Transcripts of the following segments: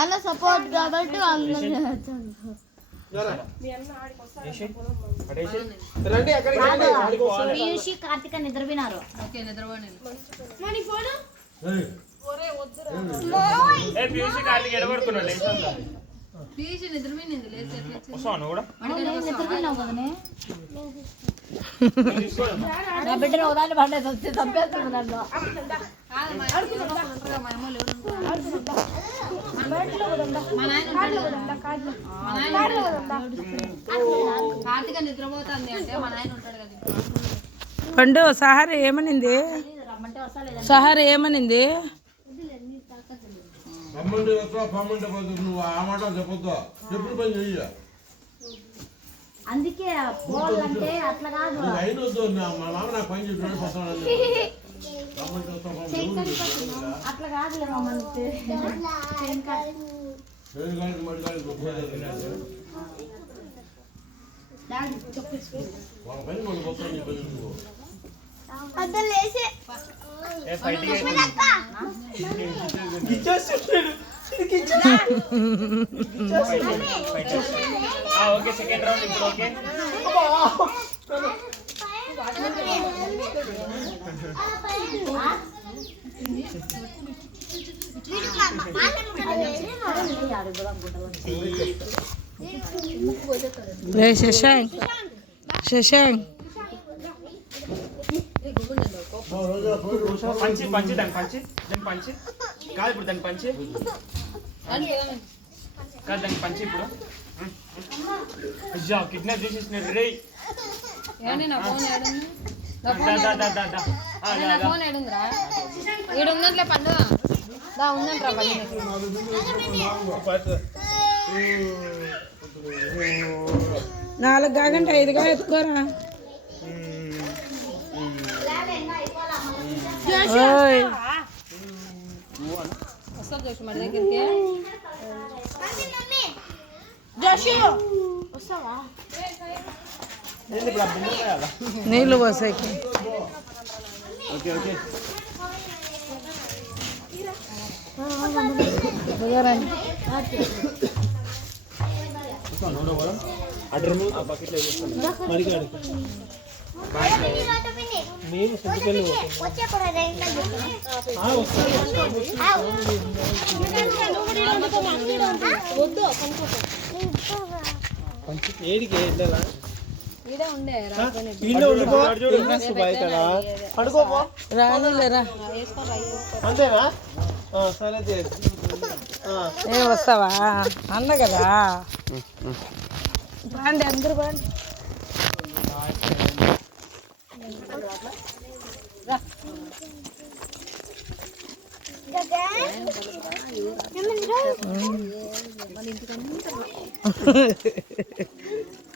అలా సపోర్ట్ కాబట్టి పీయూషి కార్తిక నిద్రపోయినారు. నా బిడ్డను ఉదాన్ని పడేది వస్తే చంపేస్తాను నన్ను. కార్తీక నిద్రపోతుంది అంటే మా నాయన ఉంటాడు కదా. పండు సహారా ఏమనింది? సహారా ఏమనింది? అందుకే పోవాలంటే అట్లా కాదు. అట్లా కాదు ఓకే సెకండ్ రౌండ్ ఇప్పుడు ఓకే. శశాంక్ శశాంక్ పంచి పంచి దాన్ని పంచి దాన్ని పంచి కాదు ఇప్పుడు దాన్ని పంచి కాదు దాన్ని పంచి ఇప్పుడు కిడ్నాప్ చేసేసినారు రే. ఉందంటే పండుగ ఉందంటరా నాలుగు కాగంటే 5గా ఎత్తుకోరా. వస్తాం జోషి మన దగ్గరికి. నీళ్ళు పోసాకి ఏడికి రానిలేరా అంతేనా? సరే ఏ వస్తావా అన్న కదా. బాండి అందరు బాండి.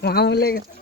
మామూలే కదా.